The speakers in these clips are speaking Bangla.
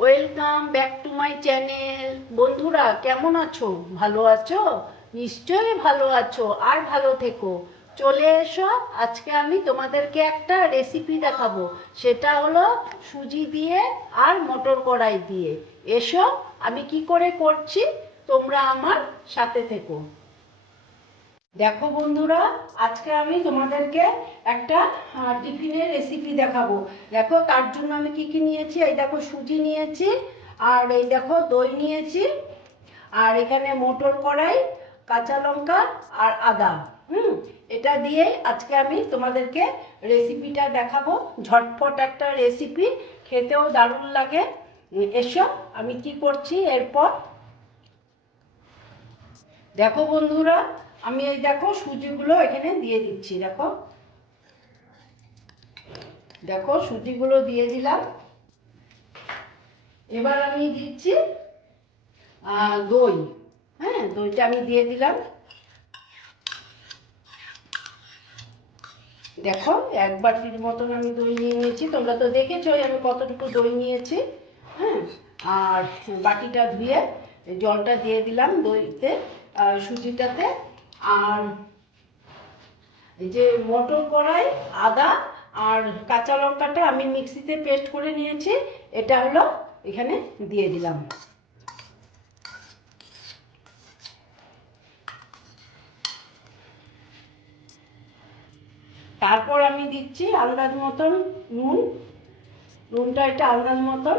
Welcome back to my channel বন্ধুরা, কেমন আছো? ভালো আছো? নিশ্চয়ই ভালো আছো আর ভালো থেকো। চলে এসো, আজকে আমি তোমাদেরকে একটা রেসিপি দেখাবো। সেটা হলো সুজি দিয়ে আর মটর কড়াই দিয়ে। এসো, আমি কি করে করছি? তোমরা আমার সাথে থেকো। দেখো বন্ধুরা, আজকে আমি তোমাদেরকে একটা টিফিনের রেসিপি দেখাবো। দেখো, তার জন্য আমি কি কি নিয়েছি? এই দেখো, সুজি নিয়েছি, আর এই দেখো, দই নিয়েছি, আর এখানে মোটর কড়াই, কাঁচা লঙ্কা, আর আদা। হুম, এটা দিয়ে আজকে আমি তোমাদেরকে রেসিপিটা দেখাবো। ঝটপট একটা রেসিপি খেতেও দারুণ লাগে। এসো, আমি কি করছি? এরপর দেখো বন্ধুরা আমি এই দেখো সুজিগুলো এখানে দিয়ে দিচ্ছি, দেখো। দেখো সুজিগুলো দিয়ে দিলাম। এবার আমি দিচ্ছি দই। হ্যাঁ দইটা আমি দিয়ে দিলাম। দেখো, এক বাটির মতন আমি দই নিয়ে নিয়েছি। তোমরা তো দেখেছোই আমি কতটুকু দই নিয়েছি। হ্যাঁ আর বাটিটা ধুয়ে জলটা দিয়ে দিলাম দইতে, আর সুজিটাতে। আর এই যে মটর কড়াই, আদা আর কাঁচা লঙ্কাটা আমি মিক্সিতে পেস্ট করে নিয়েছি, এটা হলো এখানে দিয়ে দিলাম। তারপর আমি দিচ্ছি আন্দাজ মতন নুন। নুনটা এটা আন্দাজ মতন।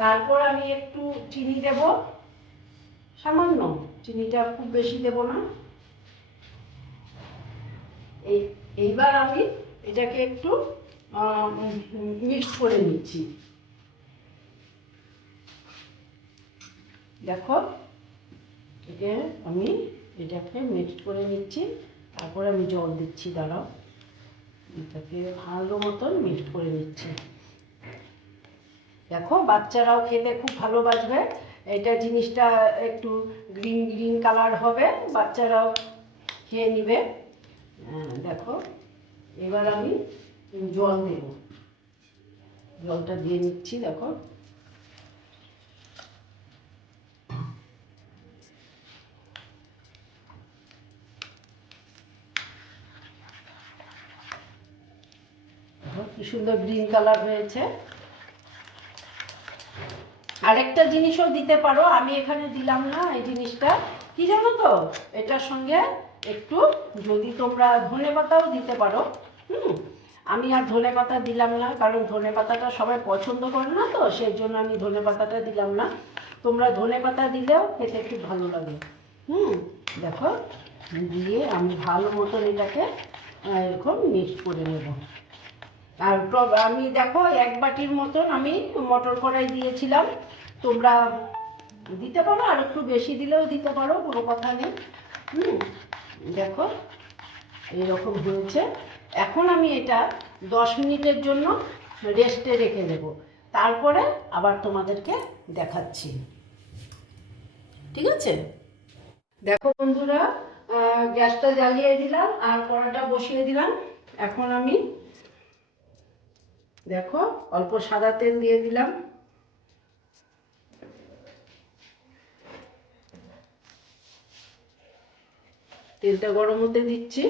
তারপর আমি একটু চিনি দেব। সামান্য, চিনিটা খুব বেশি দেব না। এই, এইবার আমি এটাকে একটু মিক্স করে নিচ্ছি। দেখো এটাকে আমি এটাকে মিক্সড করে নিচ্ছি, তারপরে আমি জল দিচ্ছি, দাঁড়াও। এটাকে ভালো মতন মিক্সড করে নিচ্ছি। দেখো, বাচ্চারাও খেতে খুব ভালোবাসবে। এটা জিনিসটা একটু গ্রিন গ্রিন কালার হবে বাচ্চারাও খেয়ে নিবে। হ্যাঁ, দেখো এবার আমি জল দেব। জলটা দিয়ে নিচ্ছি দেখো। দেখো কি সুন্দর গ্রিন কালার হয়েছে। আরেকটা জিনিসও দিতে পারো। আমি এখানে দিলাম না এই জিনিসটা। কি জানো তো? এটার সঙ্গে একটু যদি তোমরা ধনে পাতাও দিতে পারো। হুম? আমি আর ধনে পাতা দিলাম না, কারণ ধনে পাতাটা সবাই পছন্দ করে না তো সেই জন্য আমি ধনে পাতাটা দিলাম না। তোমরা ধনে পাতা দিলেও খেতে খুব ভালো লাগে। হুম? দেখো, দিয়ে আমি ভালো মতন এটাকে এরকম মিক্স করে নেব। আর আমি দেখো, এক বাটির মতন আমি মটর কড়াই দিয়েছিলাম। তোমরা দিতে পারো, আর একটু বেশি দিলেও দিতে পারো, কোনো কথা নেই। হুম, দেখো, এইরকম হয়েছে। এখন আমি এটা দশ মিনিটের জন্য রেস্টে রেখে দেব। তারপরে আবার তোমাদেরকে দেখাচ্ছি। ঠিক আছে? দেখো বন্ধুরা গ্যাসটা জ্বালিয়ে দিলাম, আর কড়াটা বসিয়ে দিলাম। এখন আমি দেখো, অল্প সাদা তেল দিয়ে দিলাম। তেলটা গরম হতে দিচ্ছি।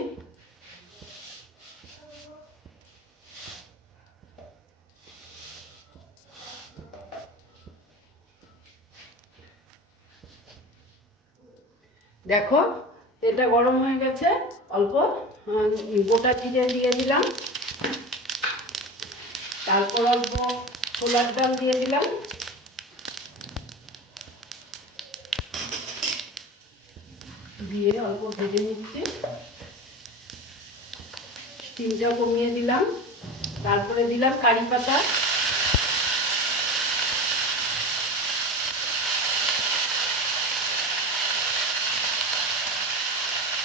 দেখো, তেলটা গরম হয়ে গেছে। অল্প গোটা জিরে দিয়ে দিলাম। তারপর অল্প ছোলার ডাল দিয়ে দিলাম। দিয়ে অল্প ভেজে নিচ্ছি। স্টিমটা কমিয়ে দিলাম। তারপরে দিলাম কারি পাতা।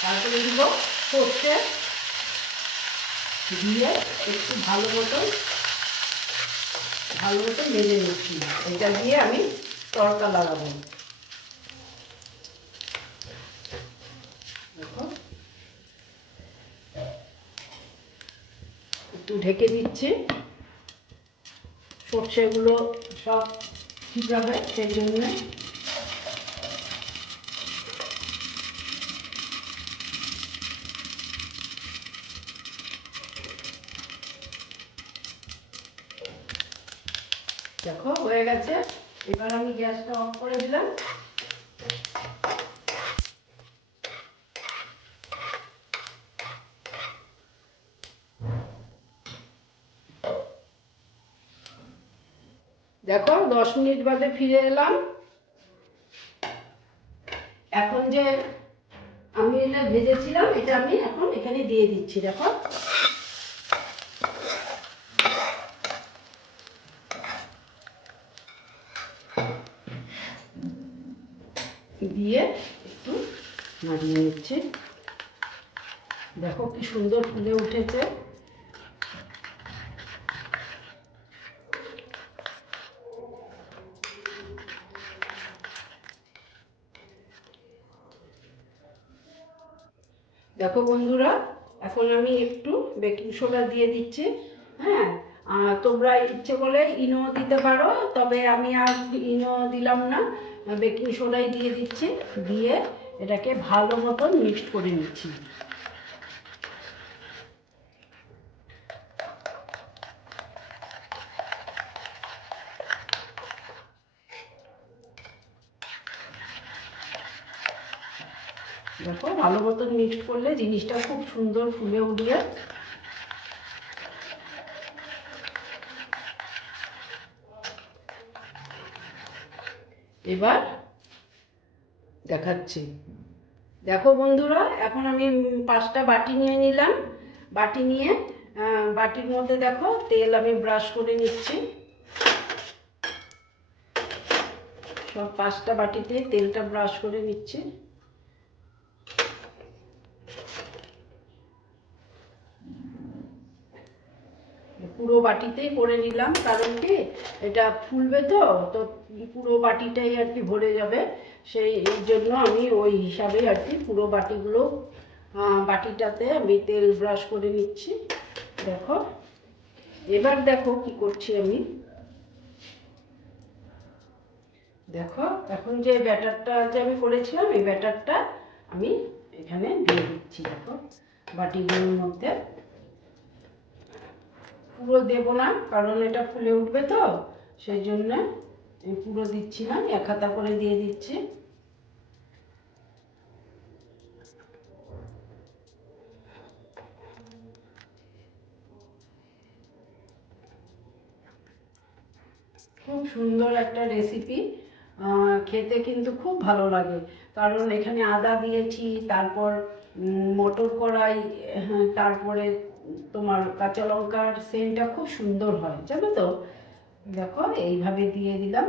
তারপরে দিব সর্ষে। দিয়ে একটু ভালো মতন ভালো মতো মেজে নিচ্ছি। এটা দিয়ে আমি তরকা লাগাবো। একটু ঢেকে দিচ্ছি সর্ষেগুলো সব ঠিক হবে সেই জন্যে দেখো হয়ে গেছে এবার আমি গ্যাসটা করে দিলাম। দেখো, দশ মিনিট বাদে ফিরে এলাম। এখন যে আমি এটা ভেজেছিলাম, এটা আমি এখন এখানে দিয়ে দিচ্ছি, দেখো। দিয়ে একটু নাড়িয়ে নিচ্ছি। দেখো কি সুন্দর ফুলে উঠেছে। দেখো বন্ধুরা, এখন আমি একটু বেকিং সোডা দিয়ে দিচ্ছি। হ্যাঁ তোমরা ইচ্ছে করলে ইনো দিতে পারো, তবে আমি আর ইনো দিলাম না। বেকিং সোডাই দিয়ে দিচ্ছি, দিয়ে এটাকে ভালো মতন মিক্সড করে নিচ্ছি। দেখো, ভালো মতন মিক্সড করলে জিনিসটা খুব সুন্দর ফুলে উঠবে। এবার দেখাচ্ছি। দেখো বন্ধুরা, এখন আমি পাঁচটা বাটি নিয়ে নিলাম। বাটি নিয়ে বাটির মধ্যে দেখো তেল আমি ব্রাশ করে নিচ্ছি। সব পাঁচটা বাটিতে তেলটা ব্রাশ করে নিচ্ছি। পুরো বাটিতেই করে নিলাম, কারণ কি? এটা ফুলবে তো তো পুরো বাটিটাই আর কি ভরে যাবে। সেই জন্য আমি ওই হিসাবে আর কি পুরো বাটিগুলো বাটিটাতে আমি তেল ব্রাশ করে নিচ্ছি। দেখো, এবার দেখো কি করছি আমি। দেখো, এখন যে ব্যাটারটা যে আমি করেছিলাম, এই ব্যাটারটা আমি এখানে দিয়ে দিচ্ছি, দেখো, বাটিগুলোর মধ্যে। পুরো দেব না কারণ এটা ফুলে উঠবে তো সেই জন্য পুরো দিচ্ছি না এক হাতা করে দিয়ে দিচ্ছি। খুব সুন্দর একটা রেসিপি খেতে কিন্তু খুব ভালো লাগে। কারণ এখানে আদা দিয়েছি তারপর মটর কড়াই হ্যাঁ, তারপরে তোমার কাঁচা লঙ্কার সেন্টটা খুব সুন্দর হয়, জানো তো? দেখো, এইভাবে দিয়ে দিলাম,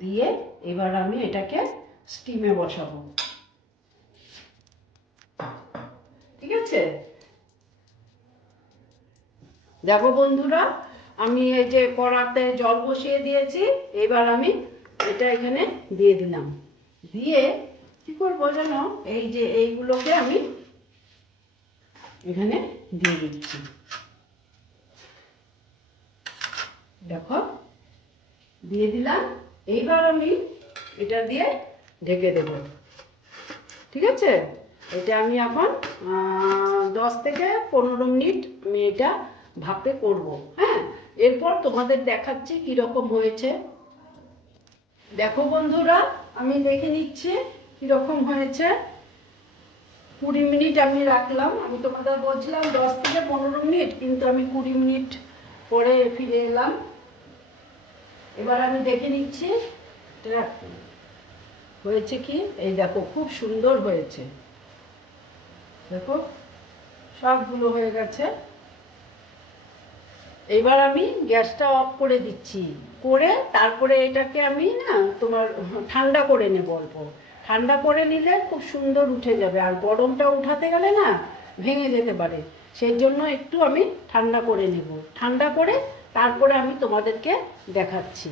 দিয়ে এবার আমি এটাকে স্টিমে বসাবো। ঠিক আছে? দেখো বন্ধুরা, আমি এই যে কড়াতে জল বসিয়ে দিয়েছি, এবার আমি এটা এখানে দিয়ে দিলাম। দিয়ে কি করব জানো? এই যে এইগুলোকে আমি এখানে দিয়ে দিচ্ছি। দেখো, দিয়ে দিলাম। এইবার আমি এটা দিয়ে ঢেকে দেব। ঠিক আছে? এটা আমি এখন দশ থেকে পনেরো মিনিট আমি এটা ভাপে করব হ্যাঁ? এরপর তোমাদের দেখাচ্ছি কীরকম হয়েছে। দেখো বন্ধুরা, আমি দেখে নিচ্ছি কীরকম হয়েছে। কুড়ি মিনিট আমি রাখলাম। আমি তোমাদের বলছিলাম দশ থেকে পনেরো মিনিট, কিন্তু আমি কুড়ি মিনিট পরে ফিরে এলাম। এবার আমি দেখে নিচ্ছি হয়েছে কি? এই দেখো, খুব সুন্দর হয়েছে। দেখো, সবগুলো হয়ে গেছে। এবার আমি গ্যাসটা অফ করে দিচ্ছি। করে তারপরে এটাকে আমি না তোমার ঠান্ডা করে নেব অল্প। ঠান্ডা করে নিলে খুব সুন্দর উঠে যাবে। আর গরমটা উঠাতে গেলে না ভেঙে যেতে পারে। সেই জন্য একটু আমি ঠান্ডা করে নেব। ঠান্ডা করে তারপরে আমি তোমাদেরকে দেখাচ্ছি।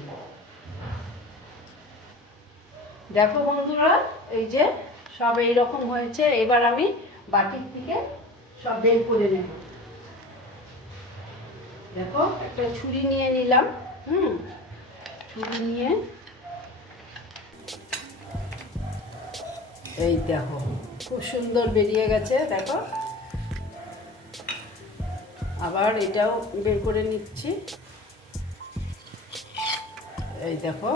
দেখো বন্ধুরা, এই যে সব এই রকম হয়েছে। এবার আমি বাটির থেকে সব বের করে নেব। দেখো, একটা ছুরি নিয়ে নিলাম। হুম, ছুরি নিয়ে এই দেখো, খুব সুন্দর বেরিয়ে গেছে, দেখো। আবার এটাও বের করে নিচ্ছি। এই দেখো।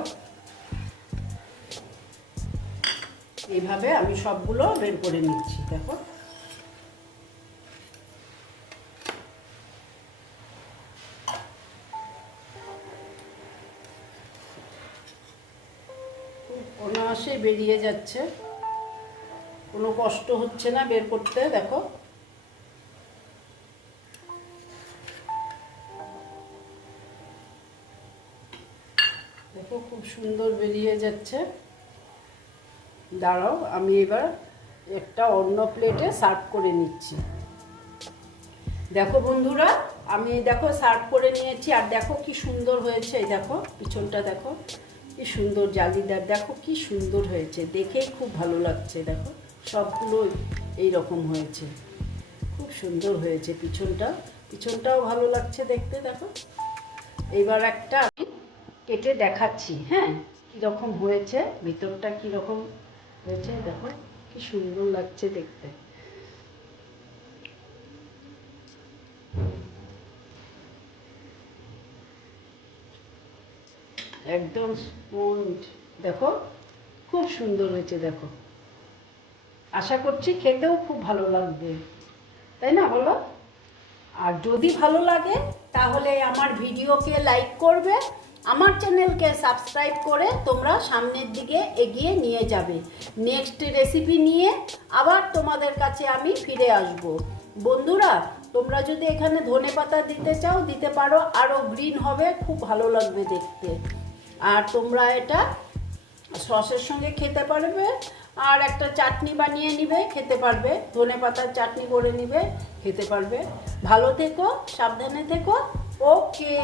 এইভাবে আমি সবগুলো বের করে নিচ্ছি, দেখো। অনায়াসে বেরিয়ে যাচ্ছে। কোনো কষ্ট হচ্ছে না বের করতে, দেখো। দেখো, খুব সুন্দর বেরিয়ে যাচ্ছে। দাঁড়াও, আমি এবার একটা অন্য প্লেটে সার্ভ করে নিচ্ছি। দেখো বন্ধুরা, আমি দেখো সার্ভ করে নিয়েছি, আর দেখো কি সুন্দর হয়েছে দেখো, পিছনটা দেখো, কি সুন্দর জালিদার, দেখো কি সুন্দর হয়েছে, দেখেই খুব ভালো লাগছে, দেখো। সবগুলো এই রকম হয়েছে। খুব সুন্দর হয়েছে পিছনটা। পিছনটাও ভালো লাগছে দেখতে, দেখো। এইবার একটা কেটে দেখাচ্ছি হ্যাঁ? কীরকম হয়েছে, ভিতরটা কীরকম হয়েছে, দেখো। কি সুন্দর লাগছে দেখতে। একদম স্পঞ্জ, দেখো। খুব সুন্দর হয়েছে, দেখো। আশা করছি খেতেও খুব ভালো লাগবে। তাই না বলো? আর যদি ভালো লাগে, তাহলে আমার ভিডিওকে লাইক করবে, আমার চ্যানেলকে সাবস্ক্রাইব করে তোমরা সামনের দিকে এগিয়ে নিয়ে যাবে। নেক্সট রেসিপি নিয়ে আবার তোমাদের কাছে আমি ফিরে আসব। বন্ধুরা, তোমরা যদি এখানে ধনে পাতা দিতে চাও, দিতে পারো। আরও গ্রিন হবে, খুব ভালো লাগবে দেখতে। আর তোমরা এটা সসের সঙ্গে খেতে পারবে, আর একটা চাটনি বানিয়ে নিবে, খেতে পারবে। ধনে পাতার চাটনি করে নিবে, খেতে পারবে। ভালো থেকো, সাবধানে থেকো। ওকে।